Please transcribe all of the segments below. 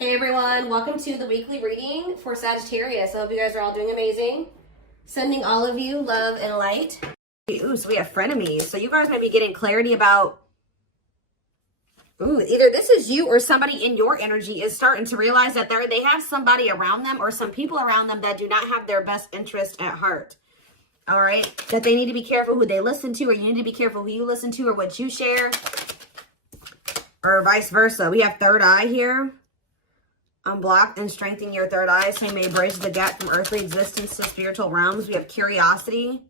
Hey everyone, welcome to the weekly reading for Sagittarius. I hope you guys are all doing amazing. Sending all of you love and light. Ooh, so we have frenemies. So you guys might be getting clarity about, either this is you or somebody in your energy is starting to realize that they have somebody around them or some people around them that do not have their best interest at heart. All right? That they need to be careful who they listen to, or you need to be careful who you listen to or what you share, or vice versa. We have third eye here. Unblock and strengthen your third eye so you may bridge the gap from earthly existence to spiritual realms. We have curiosity.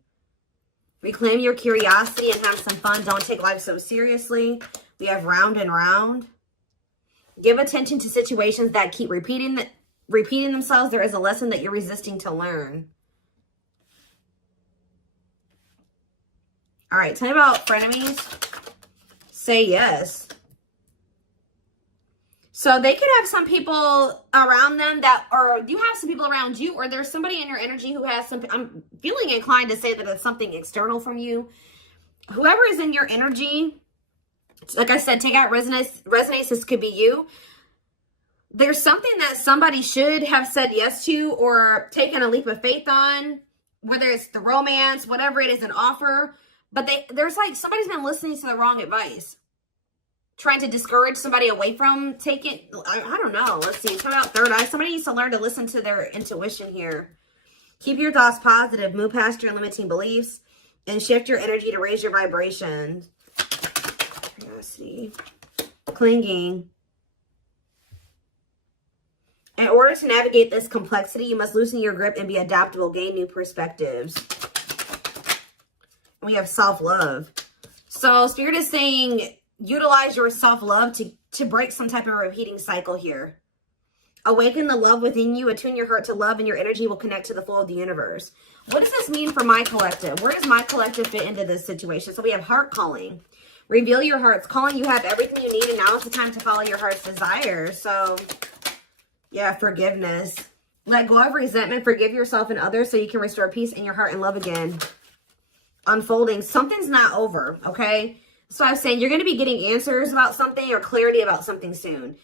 Reclaim your curiosity and have some fun. Don't take life so seriously. We have round and round. Give attention to situations that keep repeating themselves. There is a lesson that you're resisting to learn. All right, tell me about frenemies. Say yes. So they could have some people around them that, or you have some people around you, or there's somebody in your energy who has some, I'm feeling inclined to say that it's something external from you. Whoever is in your energy, like I said, take out resonance. This could be you. There's something that somebody should have said yes to or taken a leap of faith on, whether it's the romance, whatever it is, an offer. But there's like somebody's been listening to the wrong advice. Trying to discourage somebody away from taking, I don't know. Let's see. Talk about third eye. Somebody needs to learn to listen to their intuition here. Keep your thoughts positive. Move past your limiting beliefs and shift your energy to raise your vibration. Curiosity. Clinging. In order to navigate this complexity, you must loosen your grip and be adaptable. Gain new perspectives. We have self-love. So Spirit is saying, utilize your self-love to break some type of repeating cycle here. Awaken the love within you. Attune your heart to love, and your energy will connect to the flow of the universe. What does this mean for my collective? Where does my collective fit into this situation? So we have heart calling. Reveal your heart's calling. You have everything you need, and now is the time to follow your heart's desire. So, yeah, forgiveness. Let go of resentment. Forgive yourself and others so you can restore peace in your heart and love again. Unfolding. Something's not over, okay? So I was saying you're going to be getting answers about something or clarity about something soon.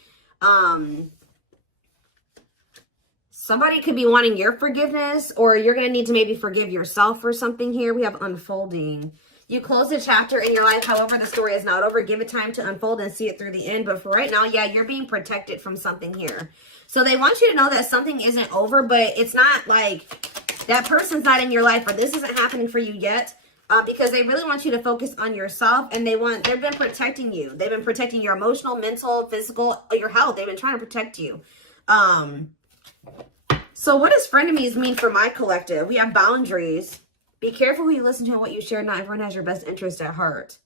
Somebody could be wanting your forgiveness, or you're going to need to maybe forgive yourself for something here. We have unfolding. You close a chapter in your life. However, the story is not over. Give it time to unfold and see it through the end. But for right now, yeah, you're being protected from something here. So they want you to know that something isn't over, but it's not like that person's not in your life, or this isn't happening for you yet. Because they really want you to focus on yourself, and they've been protecting you. They've been protecting your emotional, mental, physical, your health. They've been trying to protect you. So what does frenemies mean for my collective? We have boundaries. Be careful who you listen to and what you share. Not everyone has your best interest at heart.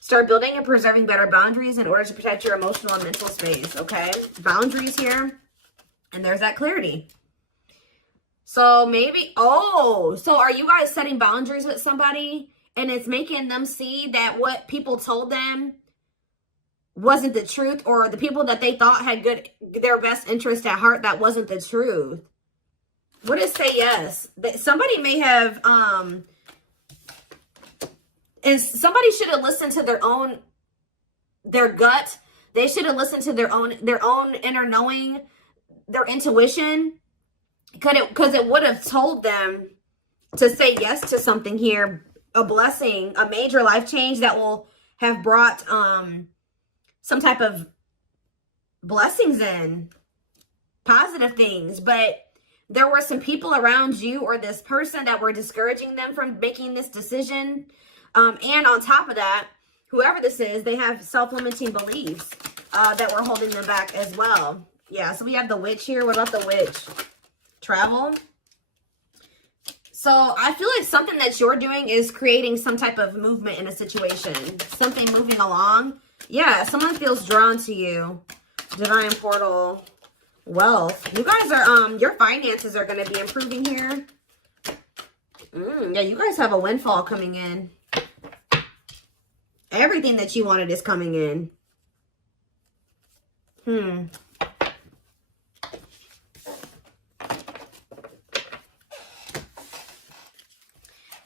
Start building and preserving better boundaries in order to protect your emotional and mental space, okay? Boundaries here. And there's that clarity. So maybe, so are you guys setting boundaries with somebody and it's making them see that what people told them wasn't the truth, or the people that they thought had their best interest at heart, that wasn't the truth? What is say yes? Somebody may have, and somebody should have listened to their gut. They should have listened to their own inner knowing, their intuition. Because it would have told them to say yes to something here, a blessing, a major life change that will have brought some type of blessings in, positive things. But there were some people around you or this person that were discouraging them from making this decision. And on top of that, whoever this is, they have self-limiting beliefs that were holding them back as well. Yeah, so we have the witch here. What about the witch? Travel. So I feel like something that you're doing is creating some type of movement in a situation. Something moving along. Yeah, someone feels drawn to you. Divine portal. Wealth. You guys are, your finances are going to be improving here. Yeah, you guys have a windfall coming in. Everything that you wanted is coming in.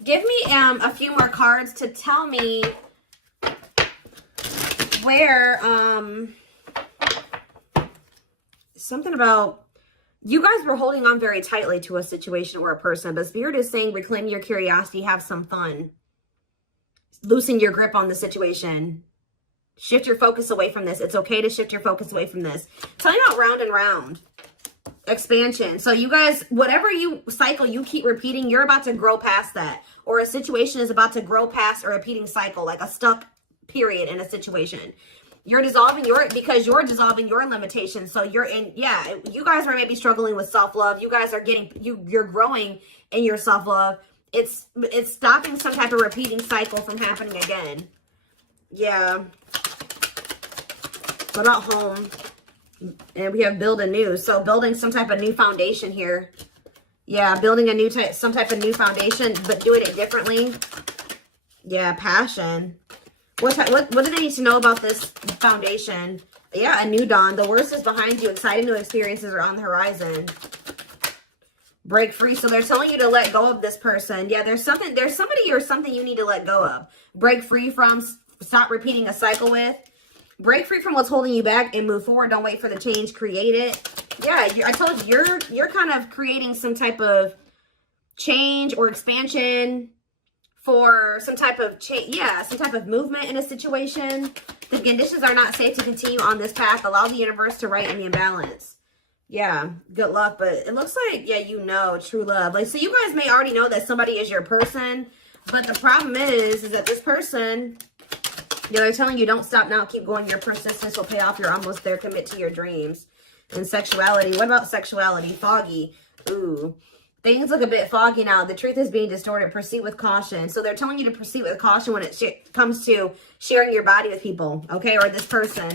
Give me a few more cards to tell me where something about you guys were holding on very tightly to a situation or a person, but Spirit is saying reclaim your curiosity, have some fun. Loosen your grip on the situation. Shift your focus away from this. It's okay to shift your focus away from this. Tell you about round and round. Expansion. So you guys, whatever cycle you keep repeating, you're about to grow past that. Or a situation is about to grow past a repeating cycle, like a stuck period in a situation. You're dissolving because you're dissolving your limitations. So you're in, yeah, you guys are maybe struggling with self-love. You guys are getting, you're growing in your self-love. It's stopping some type of repeating cycle from happening again. Yeah. What about home? And we have build anew. So building some type of new foundation here. Yeah, building a new some type of new foundation, but doing it differently. Yeah, passion. What do they need to know about this foundation? Yeah, a new dawn. The worst is behind you. Exciting new experiences are on the horizon. Break free. So they're telling you to let go of this person. Yeah, there's somebody or something you need to let go of. Break free from, stop repeating a cycle with. Break free from what's holding you back and move forward. Don't wait for the change. Create it. Yeah, I told you, you're kind of creating some type of change or expansion for some type of change. Yeah, some type of movement in a situation. The conditions are not safe to continue on this path. Allow the universe to right the imbalance. Yeah, good luck. But it looks like, yeah, you know, true love. Like, so you guys may already know that somebody is your person. But the problem is that this person, yeah, they're telling you don't stop now. Keep going. Your persistence will pay off. You're almost there. Commit to your dreams. And sexuality. What about sexuality? Foggy. Ooh. Things look a bit foggy now. The truth is being distorted. Proceed with caution. So they're telling you to proceed with caution when it comes to sharing your body with people. Okay? Or this person.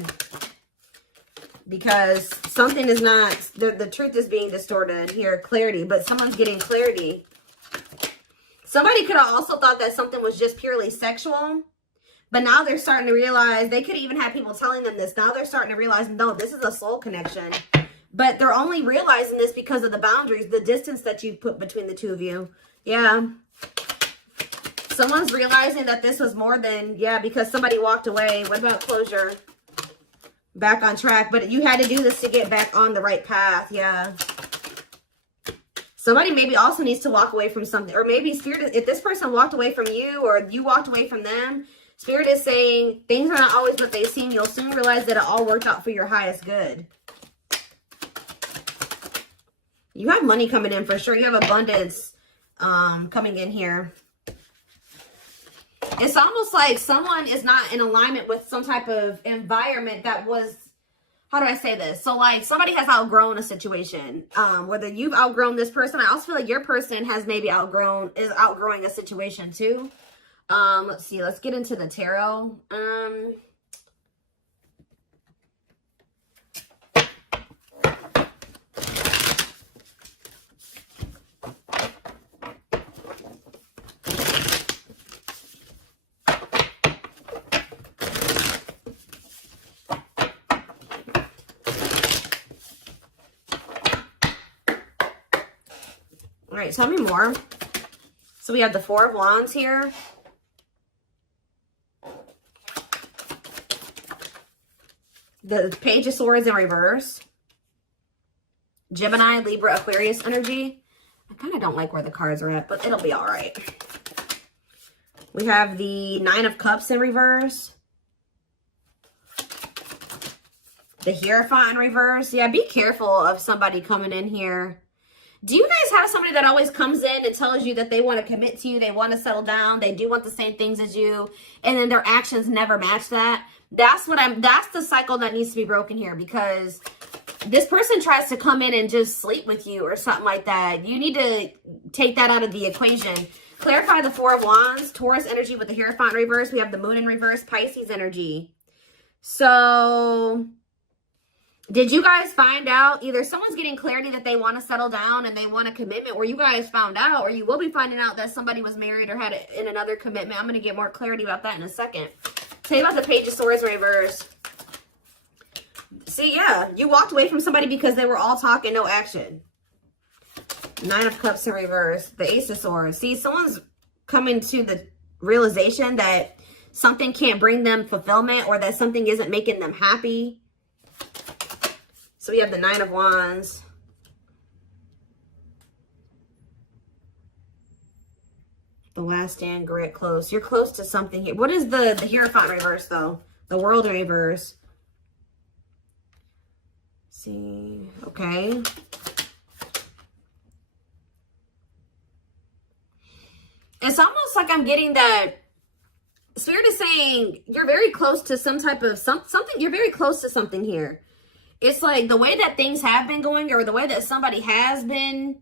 Because something is not... The truth is being distorted here. Clarity. But someone's getting clarity. Somebody could have also thought that something was just purely sexual. But now they're starting to realize, they could even have people telling them this. Now they're starting to realize, no, this is a soul connection. But they're only realizing this because of the boundaries, the distance that you put between the two of you. Yeah. Someone's realizing that this was more than, yeah, because somebody walked away. What about closure? Back on track. But you had to do this to get back on the right path. Yeah. Somebody maybe also needs to walk away from something. Or maybe Spirit, if this person walked away from you or you walked away from them, Spirit is saying things are not always what they seem. You'll soon realize that it all worked out for your highest good. You have money coming in for sure. You have abundance coming in here. It's almost like someone is not in alignment with some type of environment that was, how do I say this? So like somebody has outgrown a situation. Whether you've outgrown this person, I also feel like your person has maybe outgrowing a situation too. Let's see. Let's get into the tarot. All right, tell me more. So we have the Four of Wands here. The Page of Swords in reverse. Gemini, Libra, Aquarius energy. I kind of don't like where the cards are at, but it'll be all right. We have the Nine of Cups in reverse. The Hierophant in reverse. Yeah, be careful of somebody coming in here. Do you guys have somebody that always comes in and tells you that they want to commit to you, they want to settle down, they do want the same things as you, and then their actions never match that? That's the cycle that needs to be broken here, because this person tries to come in and just sleep with you or something like that. You need to take that out of the equation. Clarify the Four of Wands, Taurus energy with the Hierophant in reverse. We have the Moon in reverse, Pisces energy. So did you guys find out? Either someone's getting clarity that they want to settle down and they want a commitment, or you guys found out, or you will be finding out that somebody was married or had in another commitment. I'm going to get more clarity about that in a second. Tell you about the Page of Swords in reverse. See, yeah, you walked away from somebody because they were all talk and no action. Nine of Cups in reverse. The Ace of Swords. See, someone's coming to the realization that something can't bring them fulfillment, or that something isn't making them happy. So we have the 9 of Wands. The Last Stand, grit, close. You're close to something here. What is the Hierophant reverse, though? The World reverse. Let's see. Okay. It's almost like I'm getting that Spirit is saying you're very close to some type of something. You're very close to something here. It's like the way that things have been going, or the way that somebody has been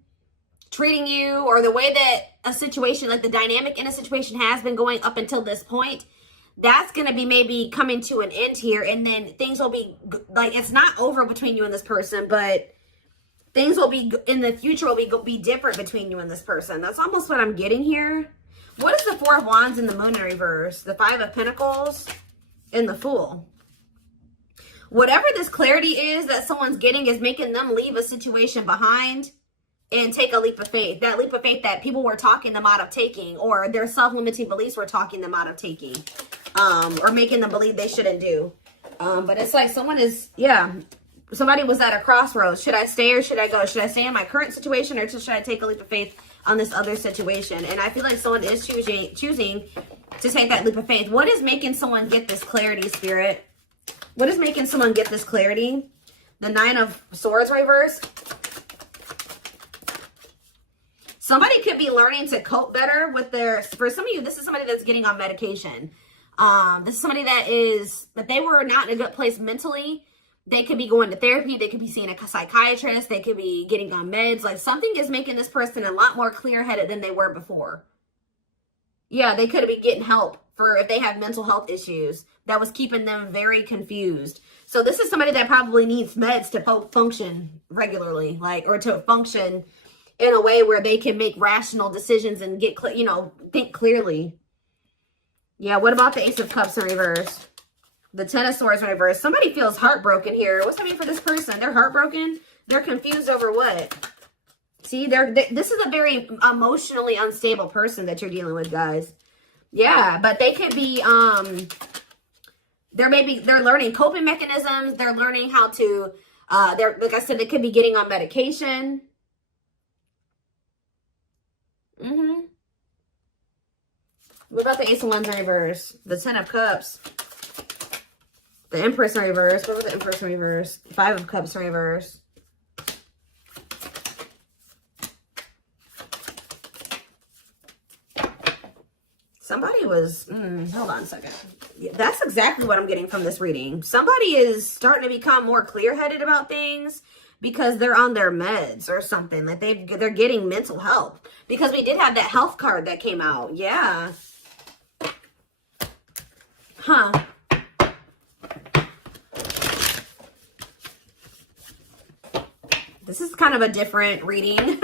treating you, or the way that a situation, like the dynamic in a situation has been going up until this point, that's going to be maybe coming to an end here. And then things will be like, it's not over between you and this person, but things will be in the future will be different between you and this person. That's almost what I'm getting here. What is the 4 of Wands in the Moon in reverse? The 5 of Pentacles and the Fool. Whatever this clarity is that someone's getting is making them leave a situation behind and take a leap of faith. That leap of faith that people were talking them out of taking, or their self-limiting beliefs were talking them out of taking, or making them believe they shouldn't do. But it's like someone is, yeah, somebody was at a crossroads. Should I stay or should I go? Should I stay in my current situation, or should I take a leap of faith on this other situation? And I feel like someone is choosing to take that leap of faith. What is making someone get this clarity, Spirit? What is making someone get this clarity? The 9 of Swords reverse. Somebody could be learning to cope better with their, for some of you, this is somebody that's getting on medication. This is somebody that they were not in a good place mentally. They could be going to therapy. They could be seeing a psychiatrist. They could be getting on meds. Like something is making this person a lot more clear-headed than they were before. Yeah, they could be getting help for if they have mental health issues that was keeping them very confused. So this is somebody that probably needs meds to function regularly, like, or to function in a way where they can make rational decisions and get, think clearly. Yeah, what about the Ace of Cups in reverse? The 10 of Swords in reverse. Somebody feels heartbroken here. What's that mean for this person? They're heartbroken? They're confused over what? See, this is a very emotionally unstable person that you're dealing with, guys. Yeah, but they could be, they're learning coping mechanisms. They're learning how to, like I said, they could be getting on medication. What about the Ace of Wands in reverse? The 10 of Cups. The Empress in reverse. What was the Empress in reverse? 5 of Cups in reverse. Somebody was, hold on a second. Yeah, that's exactly what I'm getting from this reading. Somebody is starting to become more clear-headed about things because they're on their meds or something. Like they're getting mental help. Because we did have that health card that came out. Yeah. Huh. This is kind of a different reading.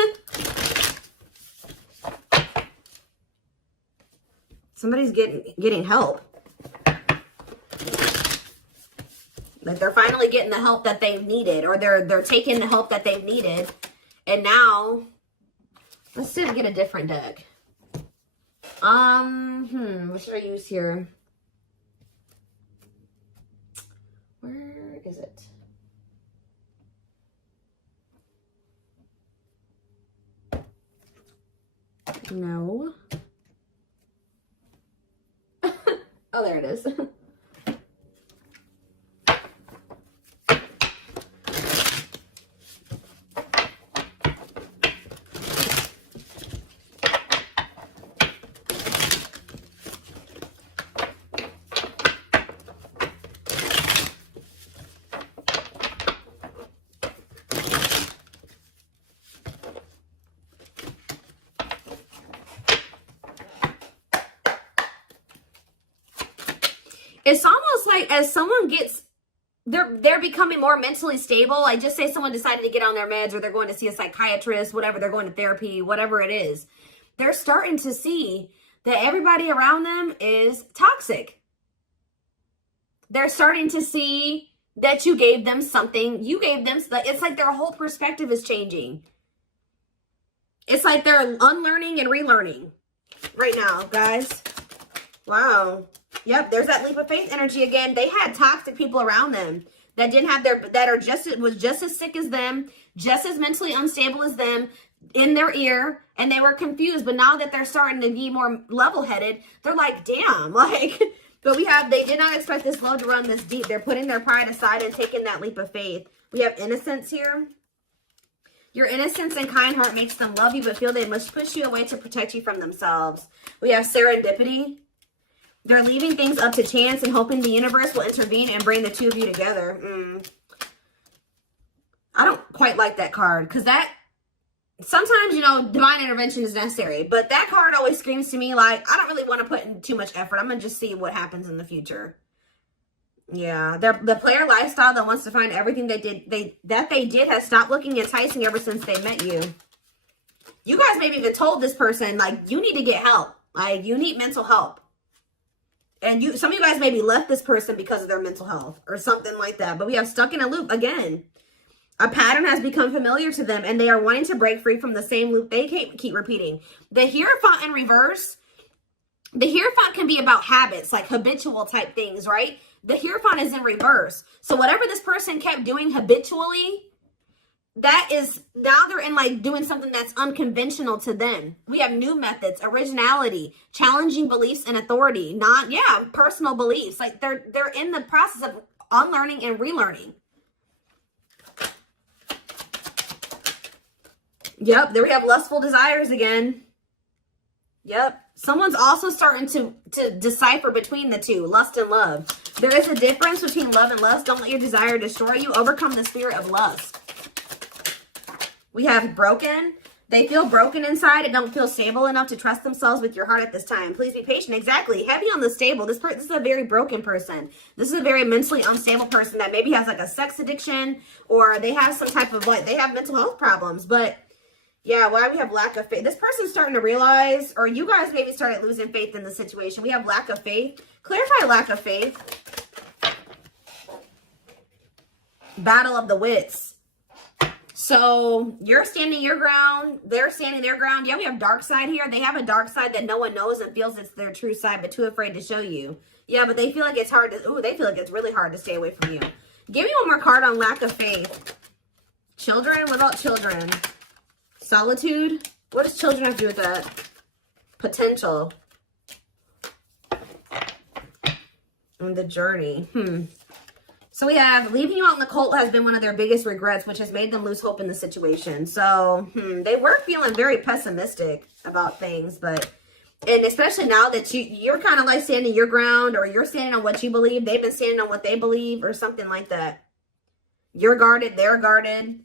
Somebody's getting help. Like they're finally getting the help that they've needed, or they're taking the help that they've needed. And now let's see if we get a different deck. What should I use here? Where is it? No. Oh, there it is. It's almost like as someone gets, they're becoming more mentally stable. Like just say someone decided to get on their meds, or they're going to see a psychiatrist, whatever, they're going to therapy, whatever it is. They're starting to see that everybody around them is toxic. They're starting to see that you gave them something. It's like their whole perspective is changing. It's like they're unlearning and relearning right now, guys. Wow. Yep, there's that leap of faith energy again. They had toxic people around them. that didn't have that are was just as sick as them, just as mentally unstable as them, in their ear, and they were confused. But now that they're starting to be more level-headed, they're like, damn, like, but they did not expect this love to run this deep. They're putting their pride aside and taking that leap of faith. We have innocence here. Your innocence and kind heart makes them love you, but feel they must push you away to protect you from themselves. We have serendipity. They're leaving things up to chance and hoping the universe will intervene and bring the two of you together. I don't quite like that card, because that, sometimes, you know, divine intervention is necessary. But that card always screams to me like, I don't really want to put in too much effort. I'm going to just see what happens in the future. Yeah, the player lifestyle that wants to find everything they did has stopped looking enticing ever since they met you. You guys maybe even told this person, like, you need to get help. Like, you need mental help. And some of you guys maybe left this person because of their mental health or something like that. But we have stuck in a loop again. A pattern has become familiar to them, and they are wanting to break free from the same loop they keep repeating. The Hierophant in reverse, the Hierophant can be about habits, like habitual type things, right? The Hierophant is in reverse. So whatever this person kept doing habitually, that is, now they're in like doing something that's unconventional to them. We have new methods, originality, challenging beliefs and authority, personal beliefs. Like they're in the process of unlearning and relearning. Yep, there we have lustful desires again. Yep. Someone's also starting to decipher between the two, lust and love. There is a difference between love and lust. Don't let your desire destroy you. Overcome the spirit of lust. We have broken. They feel broken inside and don't feel stable enough to trust themselves with your heart at this time. Please be patient. Exactly. Heavy on the stable. This is a very broken person. This is a very mentally unstable person that maybe has like a sex addiction, or they have some type of they have mental health problems. But yeah, why we have lack of faith. This person's starting to realize, or you guys maybe started losing faith in the situation. We have lack of faith. Clarify lack of faith. Battle of the wits. So you're standing your ground. They're standing their ground. Yeah, we have dark side here. They have a dark side that no one knows and feels it's their true side, but too afraid to show you. Yeah, but they feel like it's hard to, they feel like it's really hard to stay away from you. Give me one more card on lack of faith. Children. What about children? Solitude. What does children have to do with that? Potential. And the journey. So we have leaving you out in the cold has been one of their biggest regrets, which has made them lose hope in the situation. So they were feeling very pessimistic about things, and especially now that you're kind of like standing your ground, or you're standing on what you believe. They've been standing on what they believe, or something like that. You're guarded. They're guarded.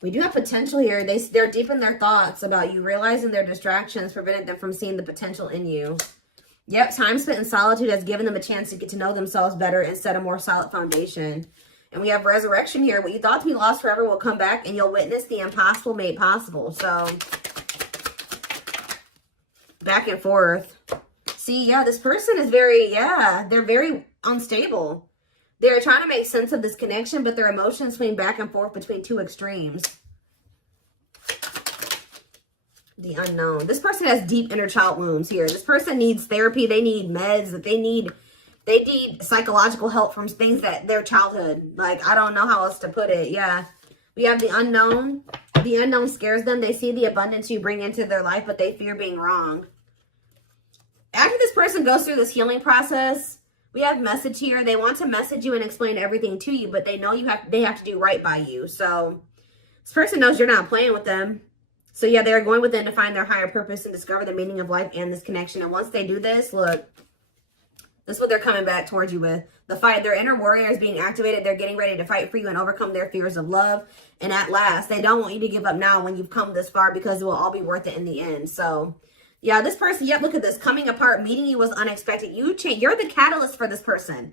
We do have potential here. They're deep in their thoughts about you, realizing their distractions prevented them from seeing the potential in you. Yep, time spent in solitude has given them a chance to get to know themselves better and set a more solid foundation. And we have resurrection here. What you thought to be lost forever will come back, and you'll witness the impossible made possible. So, back and forth. See, yeah, this person is they're very unstable. They're trying to make sense of this connection, but their emotions swing back and forth between two extremes. The unknown. This person has deep inner child wounds here. This person needs therapy. They need meds. They need psychological help from things that their childhood. Like, I don't know how else to put it. Yeah. We have the unknown. The unknown scares them. They see the abundance you bring into their life, but they fear being wrong. After this person goes through this healing process, we have message here. They want to message you and explain everything to you, but they know they have to do right by you. So this person knows you're not playing with them. So yeah, they're going within to find their higher purpose and discover the meaning of life and this connection. And once they do this, look, this is what they're coming back towards you with. The fight. Their inner warrior is being activated. They're getting ready to fight for you and overcome their fears of love. And at last, they don't want you to give up now when you've come this far, because it will all be worth it in the end. So yeah, this person, look at this. Coming apart, meeting you was unexpected. You're the catalyst for this person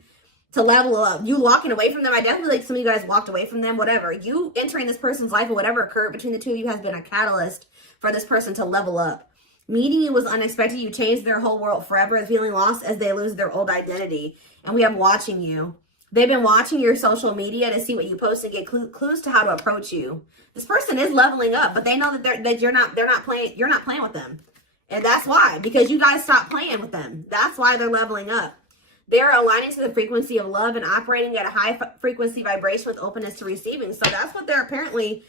to level up. You walking away from them. I definitely like some of you guys walked away from them, whatever. You entering this person's life or whatever occurred between the two of you has been a catalyst for this person to level up. Meeting you was unexpected. You changed their whole world forever, feeling lost as they lose their old identity. And we have watching you. They've been watching your social media to see what you post and get clues to how to approach you. This person is leveling up, but they know that you're not playing with them. And that's why, because you guys stopped playing with them. That's why they're leveling up. They're aligning to the frequency of love and operating at a high frequency vibration with openness to receiving. So that's what they're apparently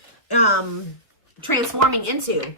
transforming into.